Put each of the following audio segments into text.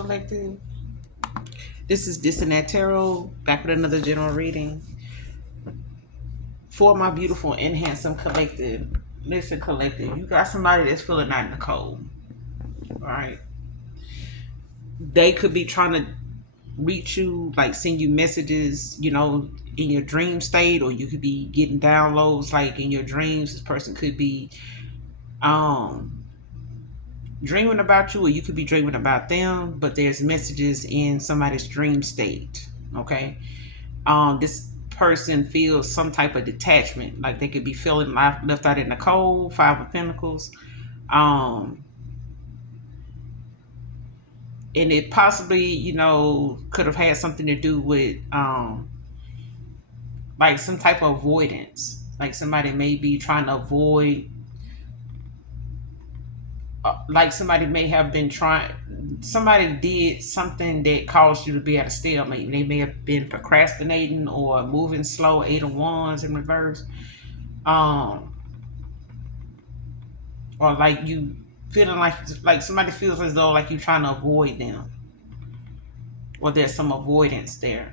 Collective. This is This and That Tarot, back with another general reading. For my beautiful and handsome collective. Listen, collective, you got somebody that's feeling out in the cold. Right? They could be trying to reach you, like send you messages, in your dream state, or you could be getting downloads like in your dreams. This person could be um dreaming about you, or you could be dreaming about them, but there's messages in somebody's dream state. Okay. This person feels some type of detachment, like they could be feeling left out in the cold. Five of Pentacles. um and it possibly, could have had something to do with like some type of avoidance, like somebody may be trying to avoid, like somebody may have been trying, somebody did something that caused you to be at a stalemate. They may have been procrastinating or moving slow. Eight of Wands in reverse. um or like you feeling like somebody feels as though like you're trying to avoid them, or there's some avoidance there.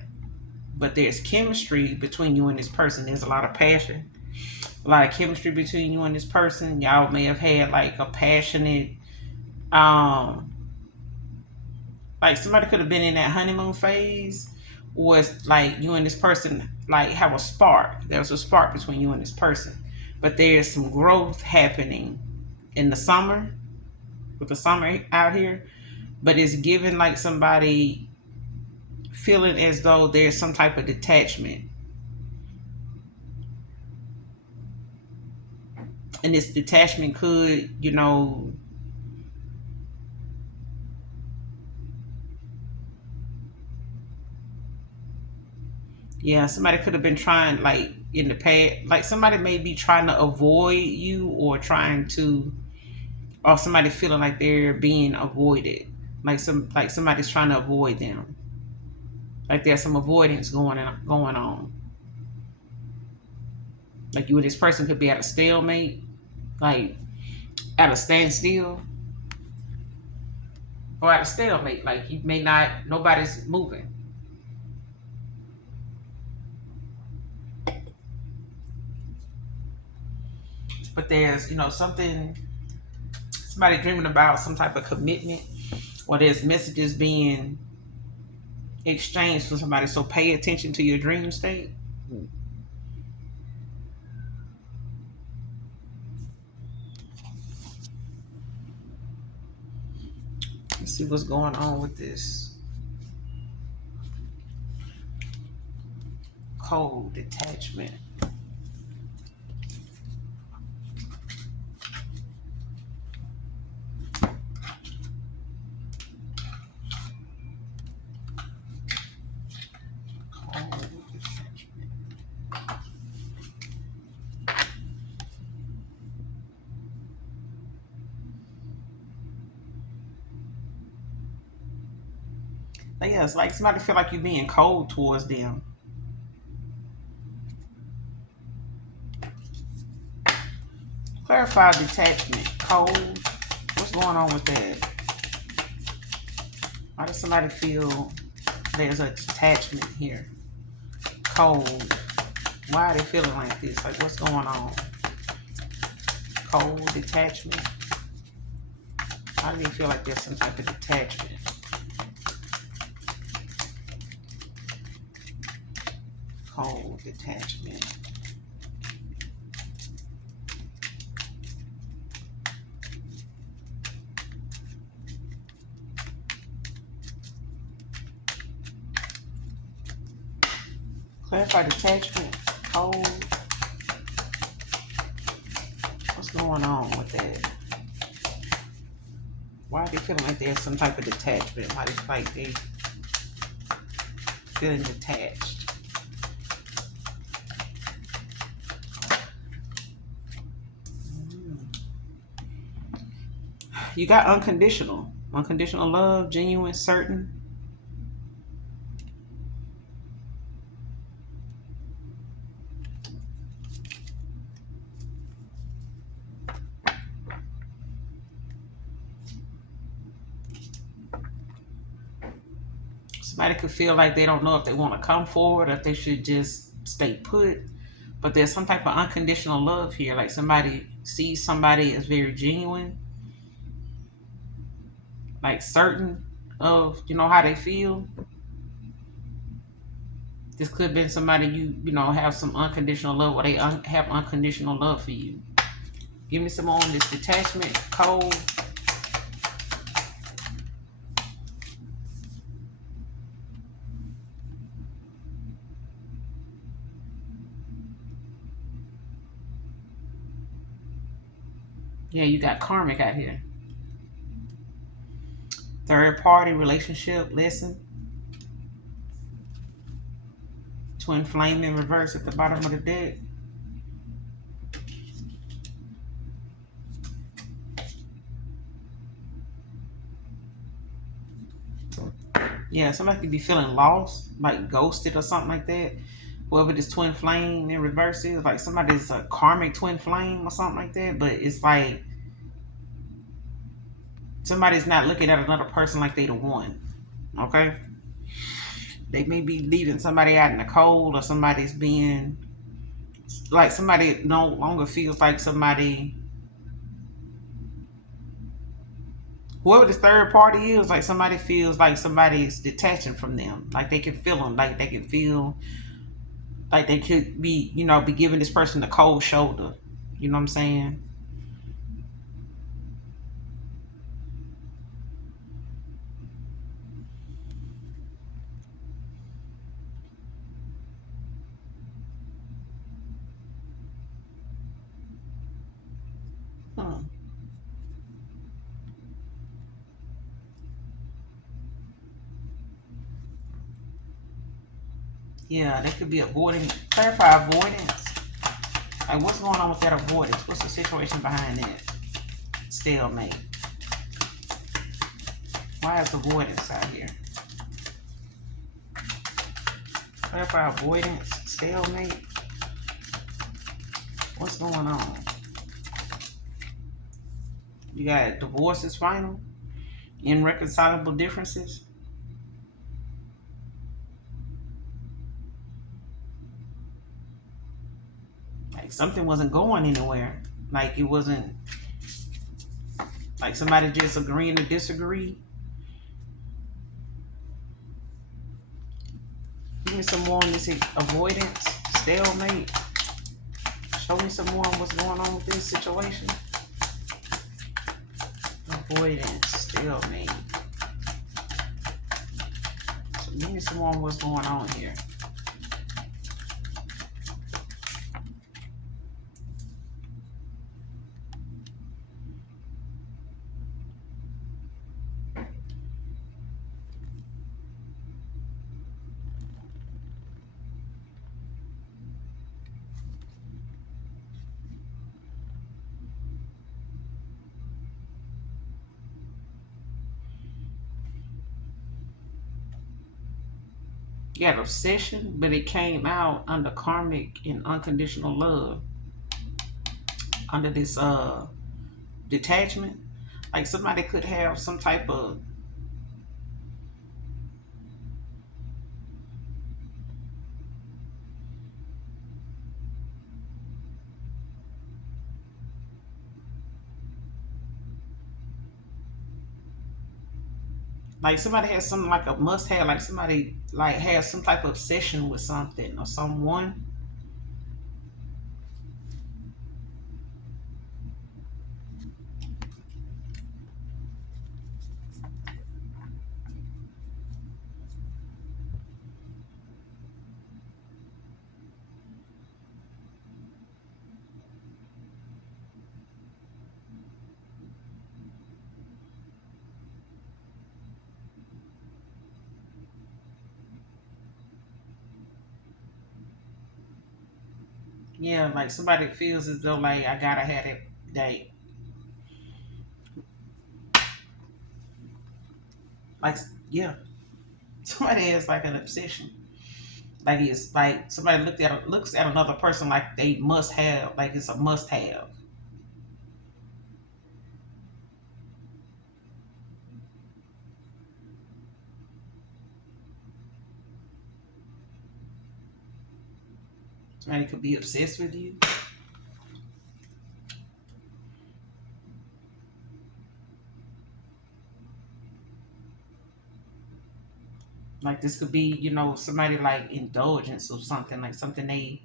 But there's chemistry between you and this person. There's a lot of passion, a lot of chemistry between you and this person. Y'all may have had like a passionate, um like somebody could have been in that honeymoon phase, or it's like you and this person like have a spark. There's a spark between you and this person, but there's some growth happening in the summer, with the summer out here. But it's given like somebody feeling as though there's some type of detachment, and this detachment could, yeah, somebody could have been trying, like in the past, like somebody may be trying to avoid you, or trying to, or somebody feeling like they're being avoided, like somebody's trying to avoid them, like there's some avoidance going on. Like you and this person could be at a stalemate, like at a standstill, or at a stalemate. Like you may not, nobody's moving. But there's, something, somebody dreaming about some type of commitment, or there's messages being exchanged for somebody. So pay attention to your dream state. Let's see what's going on with this cold detachment. Cold detachment. Yeah, it's like somebody feel like you're being cold towards them. Clarify detachment. Cold. What's going on with that? Why does somebody feel there's a detachment here? Cold. Why are they feeling like this? Like what's going on? Cold detachment. Why do they feel like there's some type of detachment? Cold detachment. Clarify detachment. Cold. What's going on with that? Why are they feeling like there's some type of detachment? Why they like they feeling detached? You got unconditional. Unconditional love, genuine, certain. Somebody could feel like they don't know if they want to come forward or if they should just stay put. But there's some type of unconditional love here. Like somebody sees somebody as very genuine, like certain of how they feel. This could have been somebody have some unconditional love, or they have unconditional love for you. Give me some more on this detachment code. Yeah, you got karmic out here. Third party relationship lesson. Twin flame in reverse at the bottom of the deck. Yeah, somebody could be feeling lost, like ghosted or something like that. Whoever this twin flame in reverse is, like somebody's a karmic twin flame or something like that. But it's like somebody's not looking at another person like they the one. Okay? They may be leaving somebody out in the cold, or somebody's being like somebody no longer feels like somebody. Whoever this third party is, like somebody feels like somebody's detaching from them. Like they can feel them. Like they can feel like they could be, be giving this person the cold shoulder. You know what I'm saying? Hmm. Yeah, they could be avoiding. Clarify avoidance. Like what's going on with that avoidance? What's the situation behind that? Stalemate. Why is avoidance out here? Clarify avoidance. Stalemate. What's going on? You got divorce is final. Irreconcilable differences. Like something wasn't going anywhere. Like it wasn't like somebody just agreeing to disagree. Give me some more on this avoidance, stalemate. Show me some more on what's going on with this situation. Avoidance, stalemate. So give me some more on what's going on here. You got obsession, but it came out under karmic and unconditional love. Under this detachment. Like somebody could have some type of like somebody has something like a must have, like somebody like has some type of obsession with something or someone. Yeah, like somebody feels as though like I gotta have that date. Like yeah, somebody has like an obsession. Like it's like somebody looks at another person like they must have, like it's a must have. Somebody could be obsessed with you. Like this could be, somebody like indulgence or something, like something they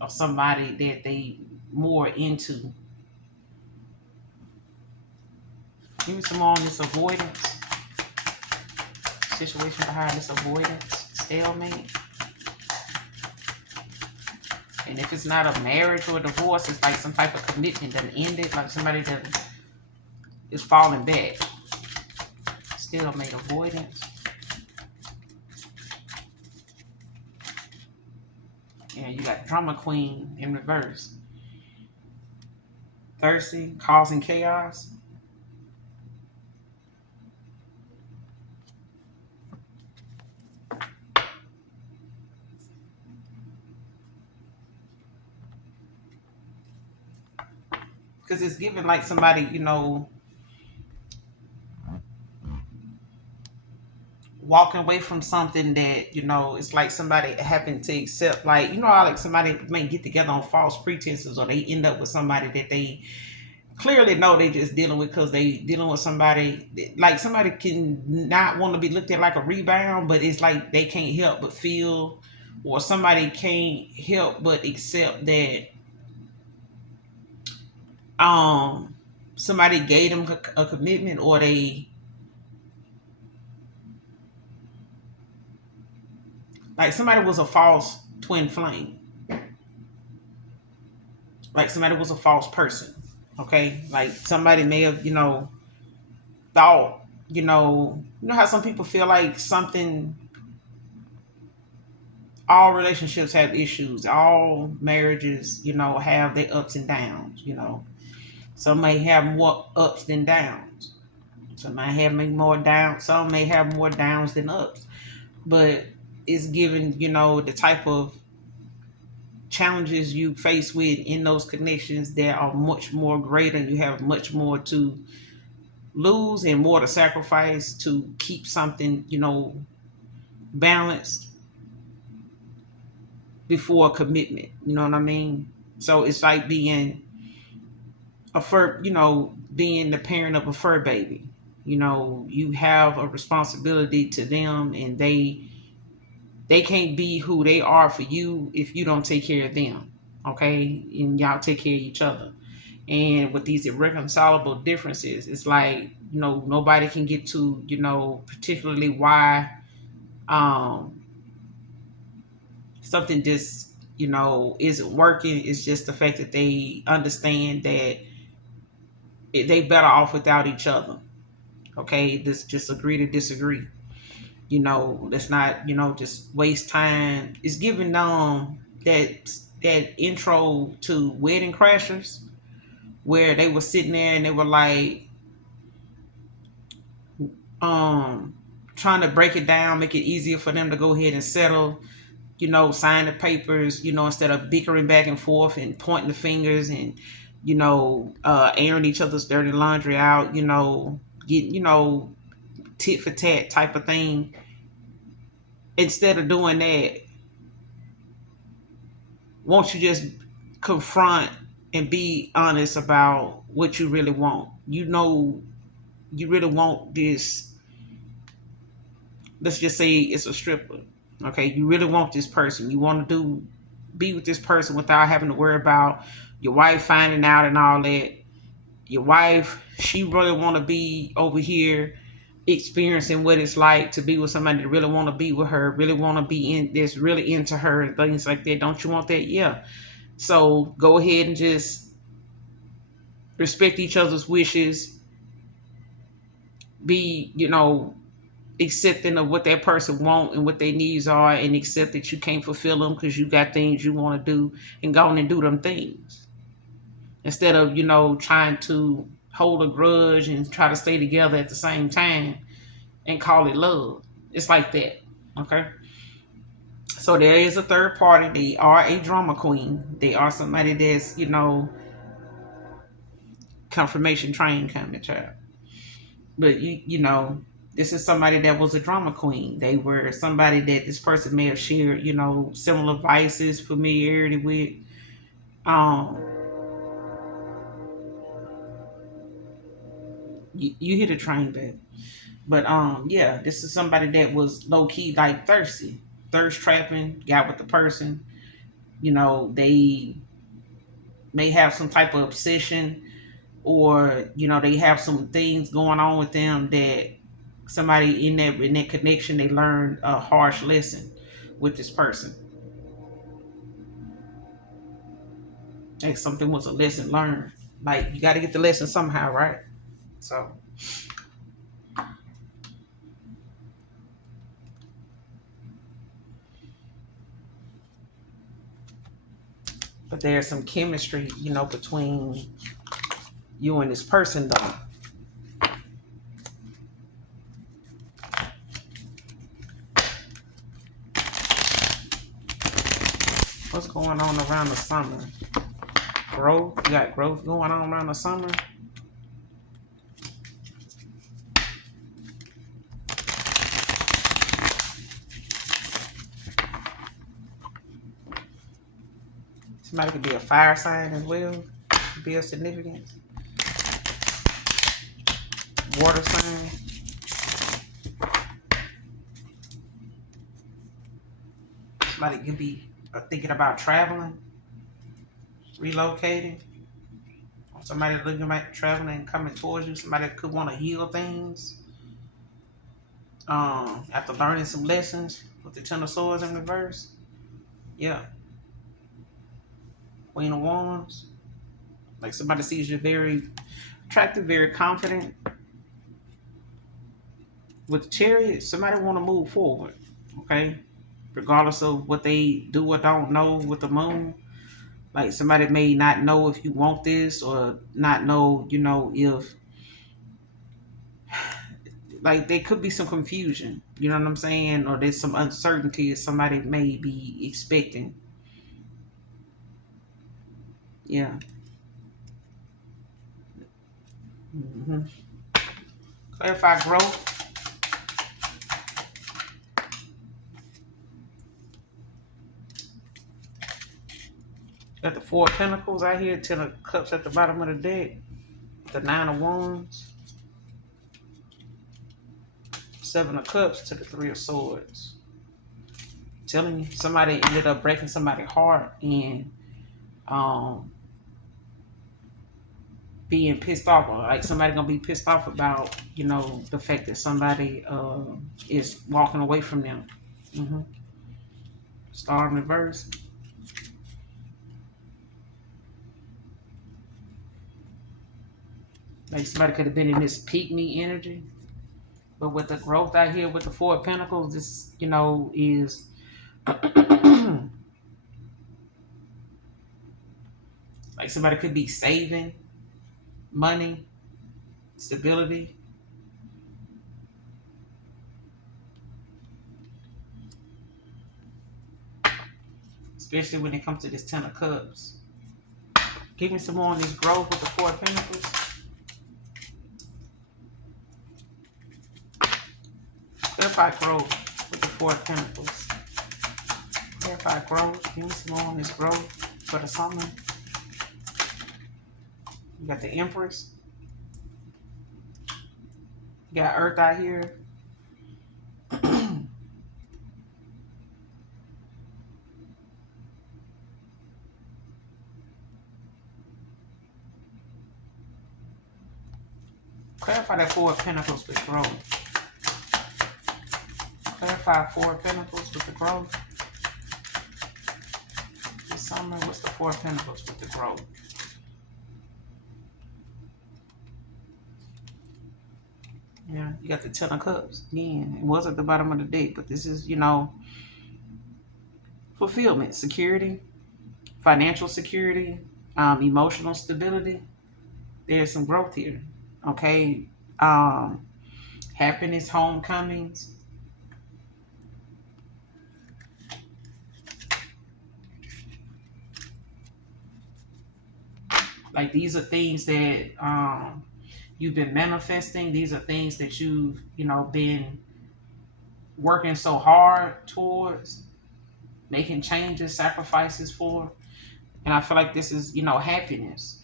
or somebody that they more into. Give me some more on this avoidance situation behind this avoidance stalemate. And if it's not a marriage or a divorce, it's like some type of commitment that ended, like somebody that is falling back. Stalemate, avoidance. And you got drama queen in reverse. Thirsty, causing chaos. Because it's given like somebody, walking away from something that, it's like somebody having to accept, like, how like somebody may get together on false pretenses, or they end up with somebody that they clearly know they just dealing with because they dealing with somebody, like somebody can not want to be looked at like a rebound, but it's like they can't help but feel, or somebody can't help but accept that um somebody gave them a commitment, or they like somebody was a false twin flame, like somebody was a false person. Okay, like somebody may have thought, how some people feel like something. All relationships have issues, all marriages have their ups and downs. Some may have more ups than downs, some may have more downs, some may have more downs than ups, but it's given the type of challenges you face with in those connections that are much more greater, and you have much more to lose and more to sacrifice to keep something balanced before a commitment. You know what I mean? So it's like being a fur, being the parent of a fur baby. You have a responsibility to them, and they can't be who they are for you if you don't take care of them. Okay, and y'all take care of each other. And with these irreconcilable differences, it's like nobody can get to particularly why um something just isn't working. It's just the fact that they understand that they better off without each other. Okay, just agree to disagree. Let's not just waste time. It's giving that intro to Wedding Crashers, where they were sitting there and they were like um trying to break it down, make it easier for them to go ahead and settle, sign the papers, instead of bickering back and forth and pointing the fingers and, airing each other's dirty laundry out, getting, tit for tat type of thing. Instead of doing that, won't you just confront and be honest about what you really want? You really want this. Let's just say it's a stripper. Okay, you really want this person. You want to be with this person without having to worry about your wife finding out and all that. Your wife, she really want to be over here experiencing what it's like to be with somebody that really want to be with her, really want to be in this, really into her and things like that. Don't you want that? Yeah. So go ahead and just respect each other's wishes. Be, accepting of what that person want and what their needs are, and accept that you can't fulfill them because you got things you want to do, and go on and do them things instead of trying to hold a grudge and try to stay together at the same time and call it love. It's like that. Okay, so there is a third party. They are a drama queen. They are somebody that's confirmation train kind of child. But you know This is somebody that was a drama queen. They were somebody that this person may have shared, similar vices, familiarity with. Um, you hit a train, babe. But yeah, this is somebody that was low key like thirsty, thirst trapping, got with the person. They may have some type of obsession, or they have some things going on with them that somebody in that connection, they learned a harsh lesson with this person. Like something was a lesson learned. Like you got to get the lesson somehow, right? So, but there's some chemistry, between you and this person, though. What's going on around the summer? Growth. You got growth going on around the summer. Somebody could be a fire sign as well. Could be a significance. Water sign. Somebody could be thinking about traveling, relocating. Or somebody looking at traveling and coming towards you. Somebody could want to heal things. After learning some lessons with the Ten of Swords in reverse. Yeah. Queen of Wands. Like somebody sees you very attractive, very confident. With the Chariot, somebody want to move forward. Okay. Regardless of what they do or don't know with the moon. Like somebody may not know if you want this, or not know, if like there could be some confusion. You know what I'm saying? Or there's some uncertainty somebody may be expecting. Yeah. hmm Clarify growth. Got the Four of Pentacles out here, Ten of Cups at the bottom of the deck, the Nine of Wands, Seven of Cups to the Three of Swords. I'm telling you, somebody ended up breaking somebody's heart and um, being pissed off. Like somebody gonna be pissed off about, the fact that somebody is walking away from them. hmm Star in reverse. Like somebody could have been in this peak me energy. But with the growth out here with the Four of Pentacles, this, is like somebody could be saving money, stability. Especially when it comes to this Ten of Cups. Give me some more on this growth with the Four of Pentacles. Clarify growth with the Four of Pentacles. Clarify growth. Give me some more on this growth for the summer. You got the Empress. You got Earth out here. Clarify that Four of Pentacles with growth. Clarify Four of Pentacles with the growth. This summer, what's the Four of Pentacles with the growth? Yeah, you got the Ten of Cups. Again, it was at the bottom of the deck, but this is, fulfillment, security, financial security, emotional stability. There's some growth here. Okay. Happiness, homecomings. Like these are things that you've been manifesting. These are things that you've, been working so hard towards, making changes, sacrifices for. And I feel like this is, happiness.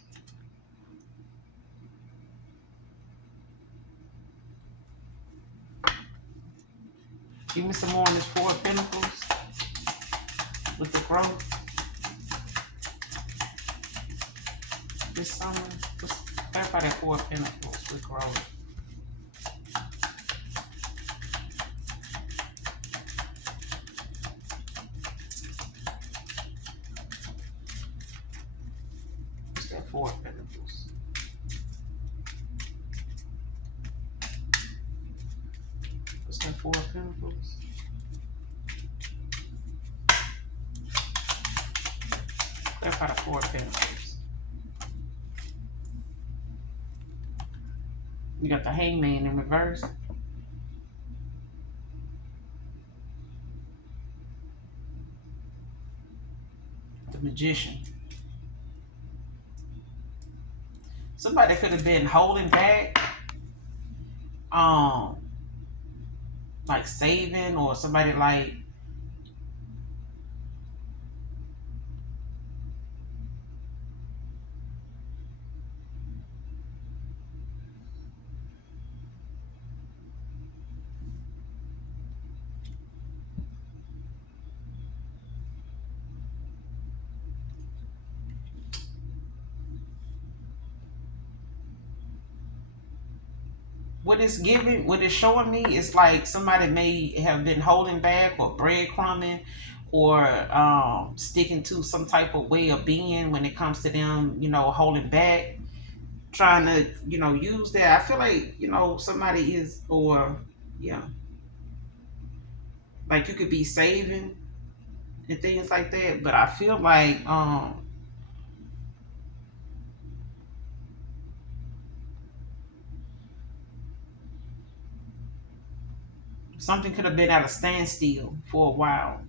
Give me some more on this Four of Pentacles with the growth. This summer, let's clarify that Four of Pentacles with growth. What's that Four of Pentacles? What's that Four of Pentacles? Clarify the Four of Pentacles. You got the Hangman in reverse. The Magician. Somebody could have been holding back, like saving, or somebody like what it's giving, what it's showing me is like somebody may have been holding back or breadcrumbing or sticking to some type of way of being when it comes to them, holding back, trying to, use that. I feel like, somebody is, or yeah, like you could be saving and things like that, but I feel like something could have been at a standstill for a while.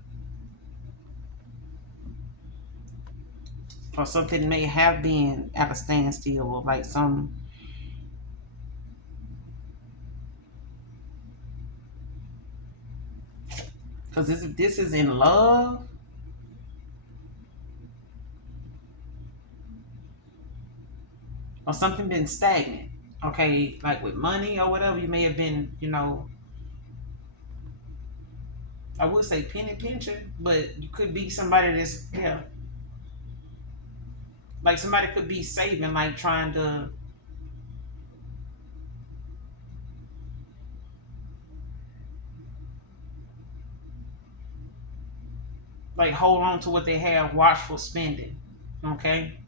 Or something may have been at a standstill, or like some, because this is in love. Or something been stagnant. Okay, like with money or whatever, you may have been, I would say penny pinching, but you could be somebody that's, yeah, like somebody could be saving, like trying to, like hold on to what they have, watchful spending. Okay.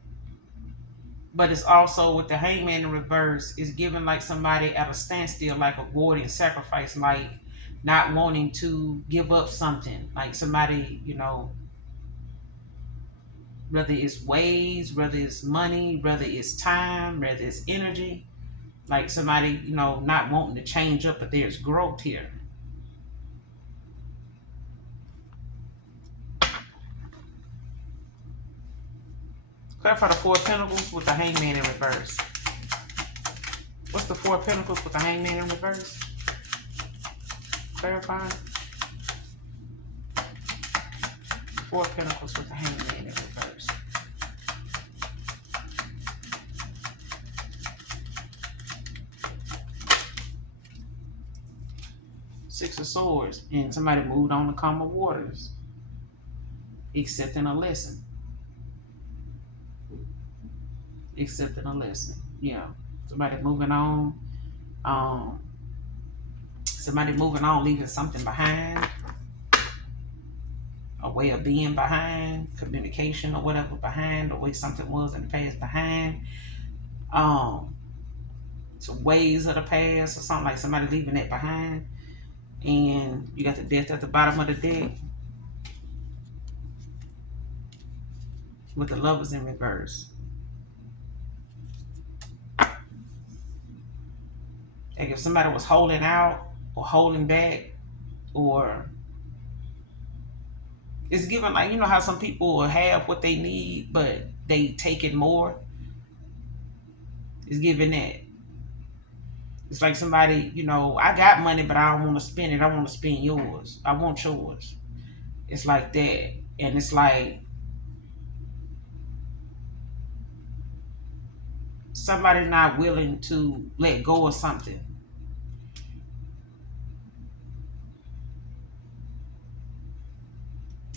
But it's also with the Hangman in reverse, is giving like somebody at a standstill, like avoiding sacrifice, like not wanting to give up something, like somebody, whether it's ways, whether it's money, whether it's time, whether it's energy, like somebody, not wanting to change up, but there's growth here. Clarify the Four of Pentacles with the Hangman in reverse. What's the Four of Pentacles with the Hangman in reverse? Clarify. Four of Pentacles with the Hangman in reverse. Six of Swords, and somebody moved on to calmer waters, accepting a lesson. Accepting a lesson. Yeah. Somebody moving on. Somebody moving on, leaving something behind. A way of being behind, communication or whatever behind, the way something was in the past behind. Some ways of the past or something, like somebody leaving that behind. And you got the Death at the bottom of the deck with the Lovers in reverse. Like if somebody was holding out or holding back, or it's given, like, how some people will have what they need, but they take it more. It's given that. It's like somebody, I got money, but I don't want to spend it. I want to spend yours. I want yours. It's like that. And it's like somebody not willing to let go of something.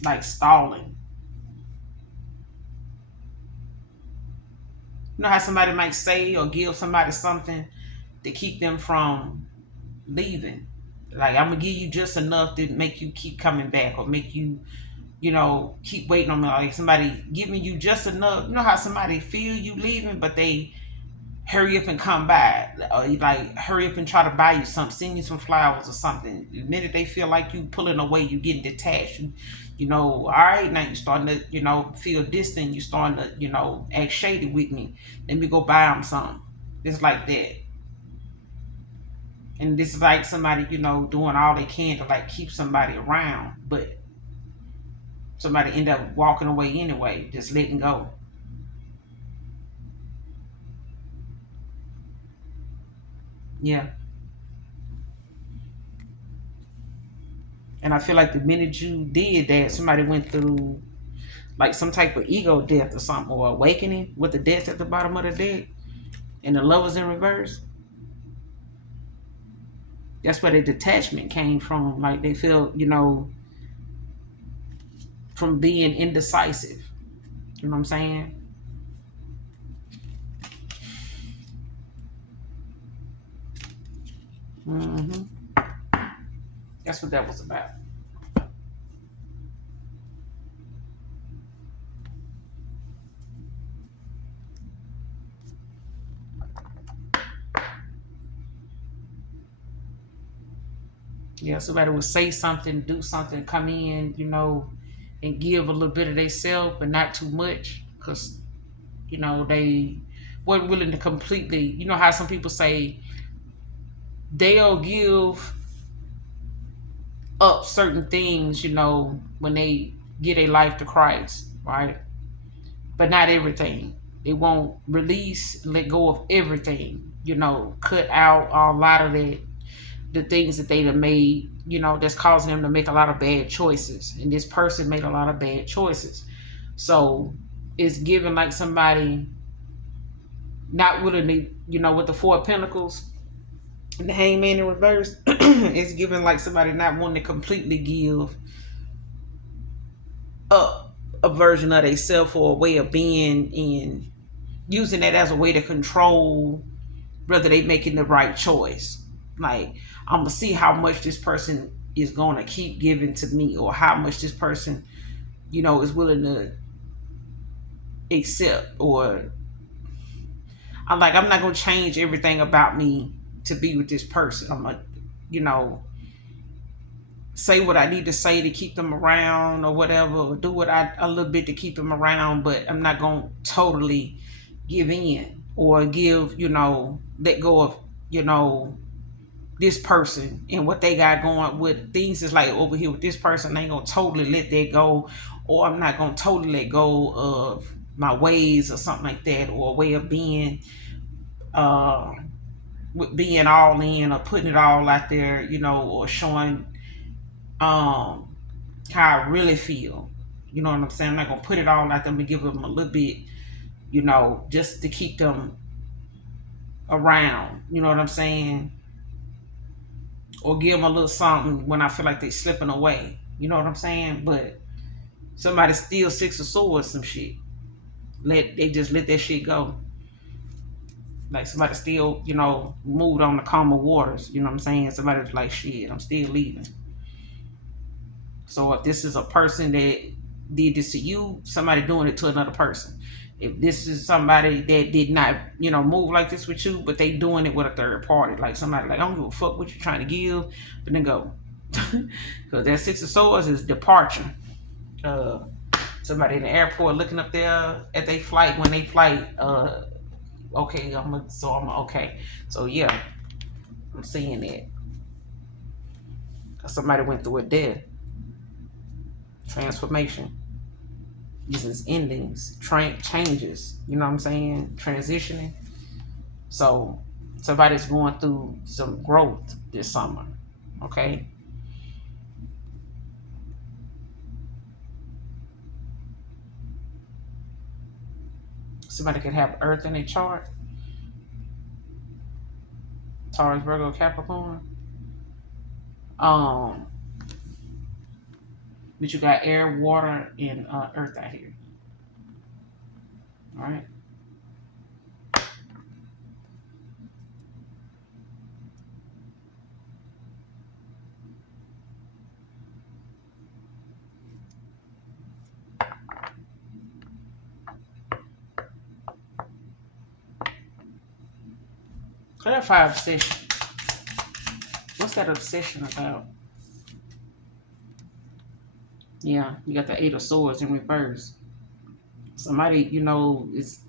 Like stalling. You know how somebody might say or give somebody something to keep them from leaving. Like, I'm gonna give you just enough to make you keep coming back, or make you, keep waiting on me. Like somebody giving you just enough. You know how somebody feel you leaving, but they hurry up and come by, or like hurry up and try to buy you something, send you some flowers or something. The minute they feel like you pulling away, you getting detached. All right, now you starting to, feel distant. You starting to, act shady with me. Let me go buy them something. It's like that. And this is like somebody, doing all they can to like keep somebody around, but somebody end up walking away anyway, just letting go. Yeah. And I feel like the minute you did that, somebody went through like some type of ego death or something, or awakening with the death at the bottom of the deck and the lovers in reverse. That's where the detachment came from. Like they feel, from being indecisive. You know what I'm saying? hmm That's what that was about. Yeah, somebody would say something, do something, come in, and give a little bit of themselves, but not too much, because they weren't willing to completely. You know how some people say they'll give up certain things, when they get a life to Christ, right? But not everything. They won't release, let go of everything, cut out a lot of the things that they have made, that's causing them to make a lot of bad choices. And this person made a lot of bad choices. So it's given like somebody not willing to, with the Four of Pentacles and the Hangman in reverse, it's given like somebody not wanting to completely give up a version of themselves or a way of being, and using that as a way to control whether they making the right choice. Like, I'm gonna see how much this person is gonna keep giving to me, or how much this person, is willing to accept. Or I'm not gonna change everything about me to be with this person. I'm gonna, you know, say what I need to say to keep them around, or whatever, or do what I a little bit to keep them around, but I'm not gonna totally give in, or give, let go of, this person and what they got going with things. Is like over here with this person, I ain't gonna totally let that go, or I'm not gonna totally let go of my ways, or something like that, or a way of being, uh with being all in, or putting it all out there, or showing um how I really feel. You know what I'm saying? I'm not gonna put it all out there, but give them a little bit, just to keep them around. You know what I'm saying? Or give them a little something when I feel like they slipping away. You know what I'm saying? But somebody steal Six of Swords, some shit. They just let that shit go. Like somebody still, moved on the calmer waters. You know what I'm saying? Somebody's like, shit, I'm still leaving. So if this is a person that did this to you, somebody doing it to another person. If this is somebody that did not, move like this with you, but they doing it with a third party, like somebody like, I don't give a fuck what you're trying to give, but then go. Because that Six of Swords is departure. Uh, Somebody in the airport looking up there at their flight, when they flight, okay, I'm okay. So yeah, I'm seeing that. Somebody went through a death, transformation. This is endings, changes. You know what I'm saying? Transitioning. So Somebody's going through some growth this summer. Okay. Somebody could have Earth in a chart. Taurus, Virgo, Capricorn. Um, but you got air, water, and Earth out here. All right. Clarify obsession. What's that obsession about? Yeah, you got the Eight of Swords in reverse. Somebody, is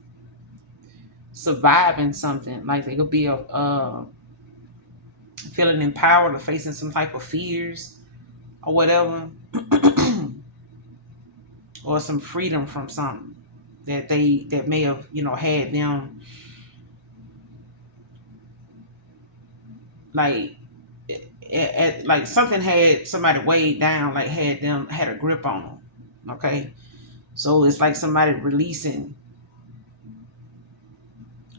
surviving something. Like they could be feeling empowered or facing some type of fears or whatever, or some freedom from something that may have had them like like something had somebody weighed down, like had a grip on them. Okay, so it's like somebody releasing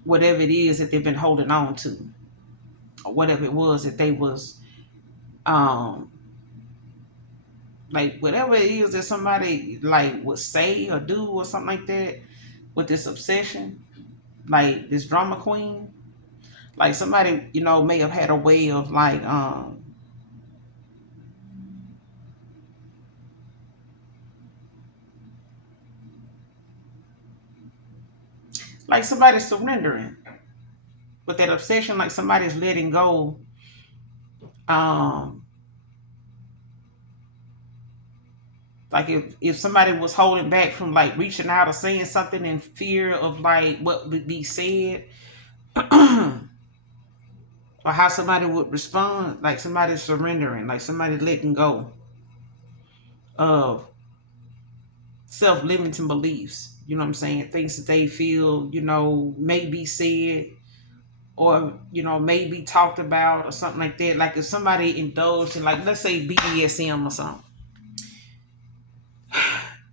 whatever it is that they've been holding on to, or whatever it was that they was um like whatever it is that somebody like would say or do or something like that with this obsession, like this drama queen. Like somebody may have had a way of like somebody surrendering with that obsession, like somebody's letting go. um like if somebody was holding back from like reaching out or saying something in fear of like what would be said, or how somebody would respond, like somebody surrendering, like somebody letting go of self-limiting beliefs, you know what I'm saying, things that they feel may be said, or may be talked about or something like that. Like if somebody indulged in, like, let's say BDSM or something,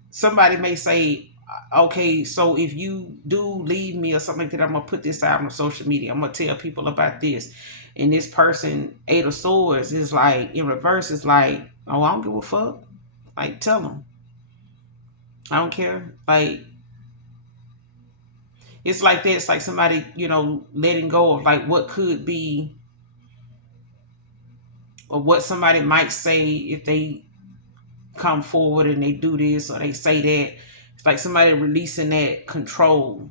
somebody may say, okay, so if you do leave me or something like that, I'm gonna put this out on social media, I'm gonna tell people about this. And this person, Eight of Swords, is like in reverse, is like, oh, I don't give a fuck, like tell them, I don't care. Like it's like that. It's like somebody letting go of like what could be, or what somebody might say if they come forward and they do this or they say that. It's like somebody releasing that control,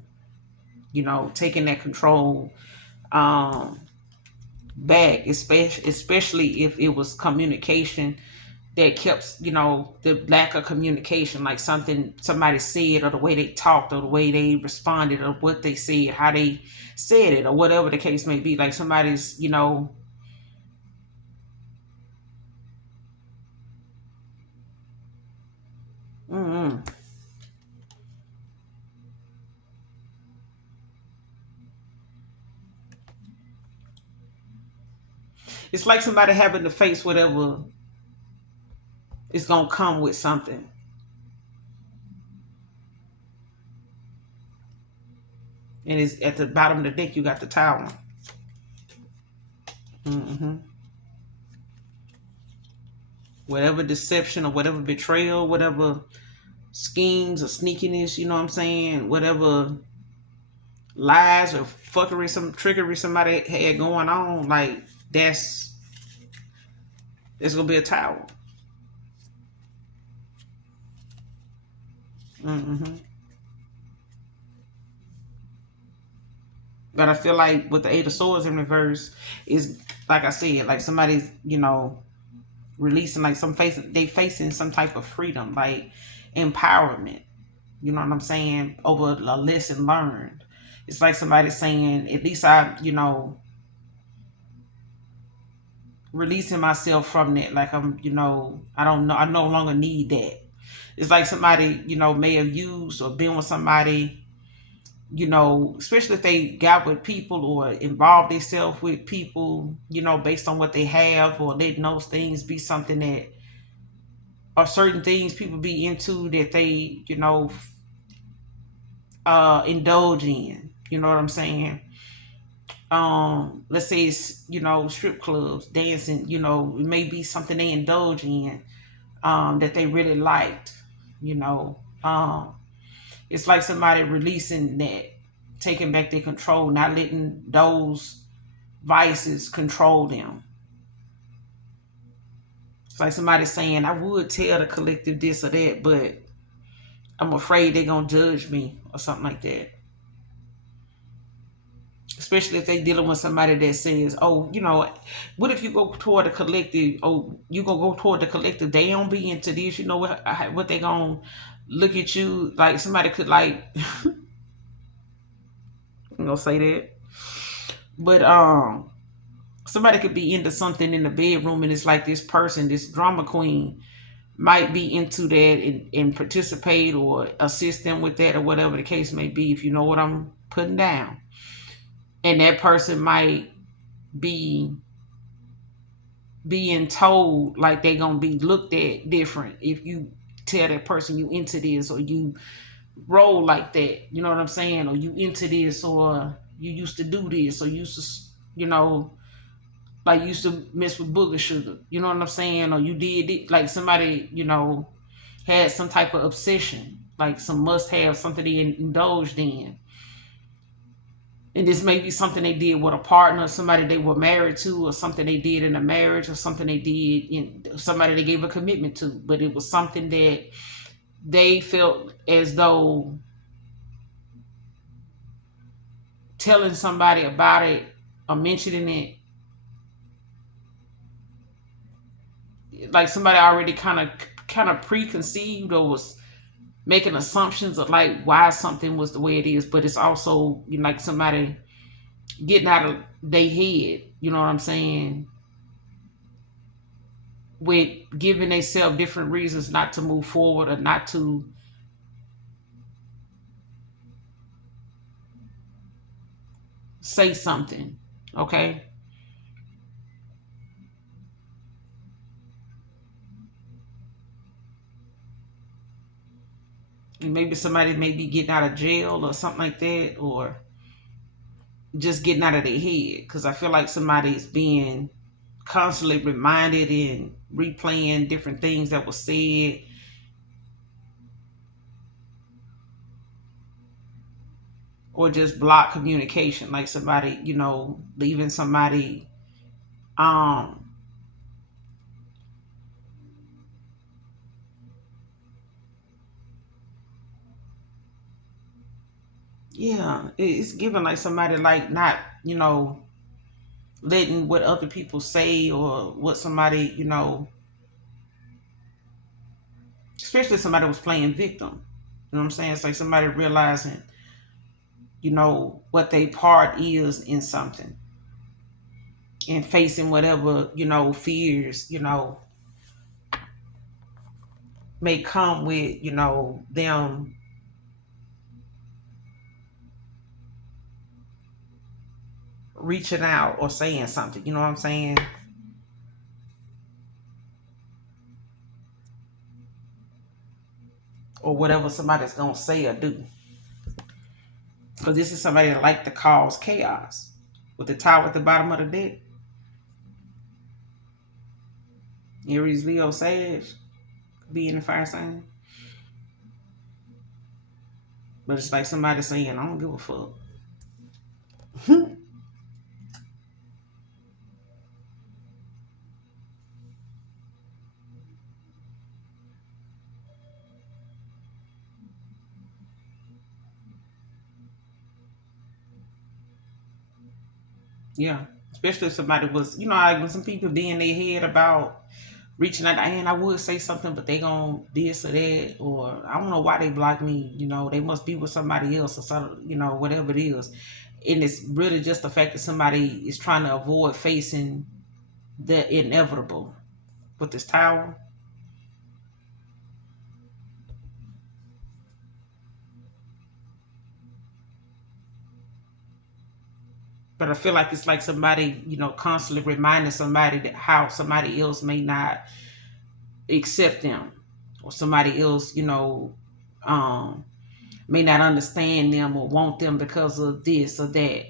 taking that control um back, especially if it was communication that kept, the lack of communication, like somebody said, or the way they talked, or the way they responded, or what they said, how they said it, or whatever the case may be. Like somebody's, mm-mm. It's like somebody having to face whatever is gonna come with something. And it's at the bottom of the deck. You got the tower. hmm Whatever deception or whatever betrayal, whatever schemes or sneakiness, you know what I'm saying? Whatever lies or fuckery, some trickery somebody had going on, like that's gonna be a tower. hmm But I feel like with the Eight of Swords in reverse is, like I said, like somebody's releasing, like they facing some type of freedom, like empowerment. You know what I'm saying? Over a lesson learned. It's like somebody saying, at least I, releasing myself from that. Like I don't know, I no longer need that. It's like somebody, may have used or been with somebody especially if they got with people or involve themselves with people, based on what they have, or letting those things be something that, or certain things people be into that they, indulge in. You know what I'm saying? Let's say it's, strip clubs, dancing, it may be something they indulge in, that they really liked, you know. It's like somebody releasing that, taking back their control, not letting those vices control them. It's like somebody saying, I would tell the collective this or that, but I'm afraid they're gonna judge me or something like that. Especially if they dealing with somebody that says, oh, what if you go toward the collective? Oh, you gonna go toward the collective, they don't be into this, what they gonna look at you like. Somebody could like I'm gonna say that. But somebody could be into something in the bedroom, and it's like this person, this drama queen, might be into that, and participate or assist them with that, or whatever the case may be, if you know what I'm putting down. And that person might be being told like they gonna be looked at different if you tell that person you into this, or you roll like that, you know what I'm saying, or you into this, or you used to do this, or used to, like you used to mess with booger sugar, you know what I'm saying, or you did it, like somebody, had some type of obsession, like some must have, something they indulged in. And this may be something they did with a partner, somebody they were married to, or something they did in a marriage, or something they did in somebody they gave a commitment to. But it was something that they felt as though telling somebody about it or mentioning it, like somebody already kind of preconceived, or was making assumptions of like why something was the way it is. But it's also, like somebody getting out of their head, you know what I'm saying, with giving themselves different reasons not to move forward, or not to say something. Okay. And maybe somebody may be getting out of jail or something like that, or just getting out of their head, because I feel like somebody's being constantly reminded and replaying different things that were said, or just block communication, like somebody, leaving somebody, um yeah, it's given like somebody like not, letting what other people say, or what somebody, especially somebody was playing victim. You know what I'm saying? It's like somebody realizing, what their part is in something, and facing whatever, fears, may come with, them reaching out or saying something. You know what I'm saying? Or whatever somebody's gonna say or do. Because this is somebody that like to cause chaos. With the tower at the bottom of the deck, Aries, Leo, Sage, being the fire sign. But it's like somebody saying, I don't give a fuck. Yeah. Especially if somebody was, like when some people be in their head about reaching out, and I would say something, but they gonna this or that, or I don't know why they block me. They must be with somebody else, or something, whatever it is. And it's really just the fact that somebody is trying to avoid facing the inevitable with this tower. But I feel like it's like somebody, constantly reminding somebody that how somebody else may not accept them, or somebody else, may not understand them or want them because of this or that,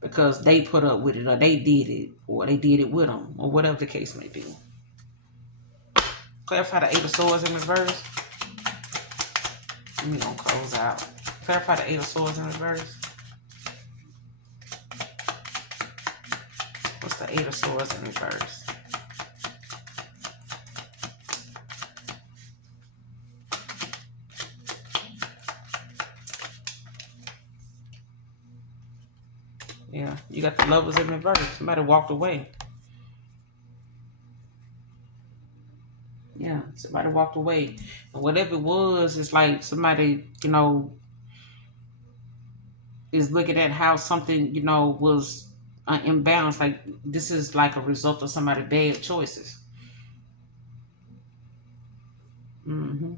because they put up with it, or they did it, or they did it with them, or whatever the case may be. Clarify the Eight of Swords in reverse. We're going to close out. Clarify the Eight of Swords in reverse. What's the Eight of Swords in reverse? Yeah, you got the Lovers in reverse. Somebody walked away. Yeah, somebody walked away. And whatever it was, it's like somebody, is looking at how something, was imbalanced. Like, this is like a result of somebody's bad choices. Mm-hmm.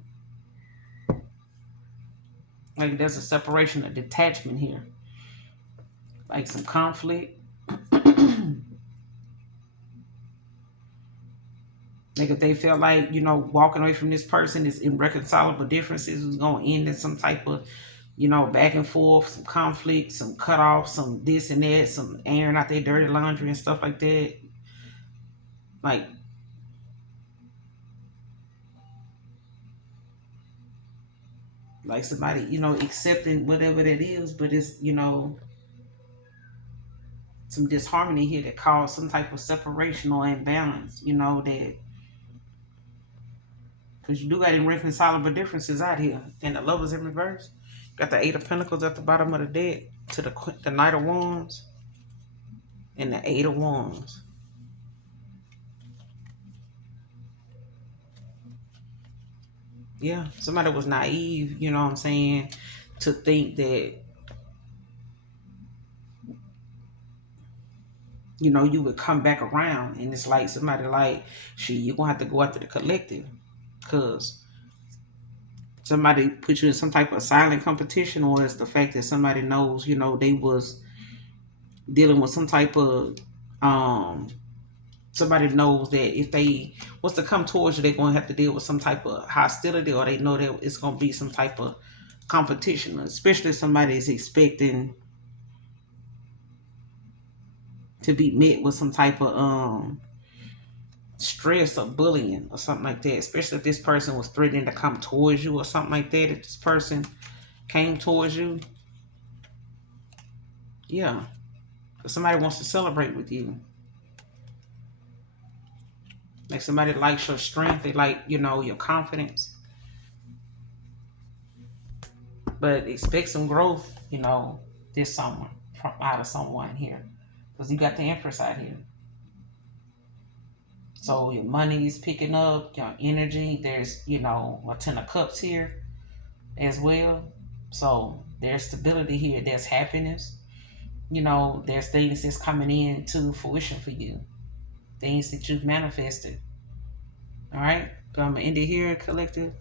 Like, there's a separation, a detachment here. Like some conflict. Like, if they felt like, walking away from this person is irreconcilable differences was going to end in some type of, back and forth, some conflict, some cut off, some this and that, some airing out their dirty laundry and stuff like that. Like somebody, accepting whatever that is, but it's, some disharmony here that caused some type of separation or imbalance, that, because you do got irreconcilable differences out here. And the Lovers in reverse. Got the Eight of Pentacles at the bottom of the deck, to the Knight of Wands and the Eight of Wands. Yeah, somebody was naive, you know what I'm saying, to think that, you would come back around. And it's like somebody like, shit, you're going to have to go after the collective, because somebody put you in some type of silent competition, or it's the fact that somebody knows, they was dealing with some type of, somebody knows that if they was to come towards you, they're going to have to deal with some type of hostility, or they know that it's going to be some type of competition, especially if somebody is expecting to be met with some type of stress or bullying or something like that, especially if this person was threatening to come towards you or something like that. If this person came towards you, yeah, because somebody wants to celebrate with you. Like, somebody likes your strength, they like, your confidence, but expect some growth, this someone from out of someone here, because you got the Empress out here. So your money is picking up, your energy. There's, a Ten of Cups here as well. So there's stability here. There's happiness. There's things that's coming into fruition for you. Things that you've manifested. All right. So I'm going to end it here, collective.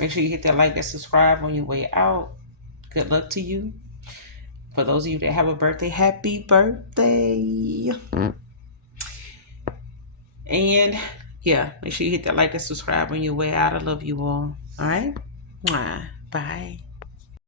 Make sure you hit that like, that subscribe on your way out. Good luck to you. For those of you that have a birthday, happy birthday. And yeah, make sure you hit that like and subscribe on your way out. I love you all. All right. Bye.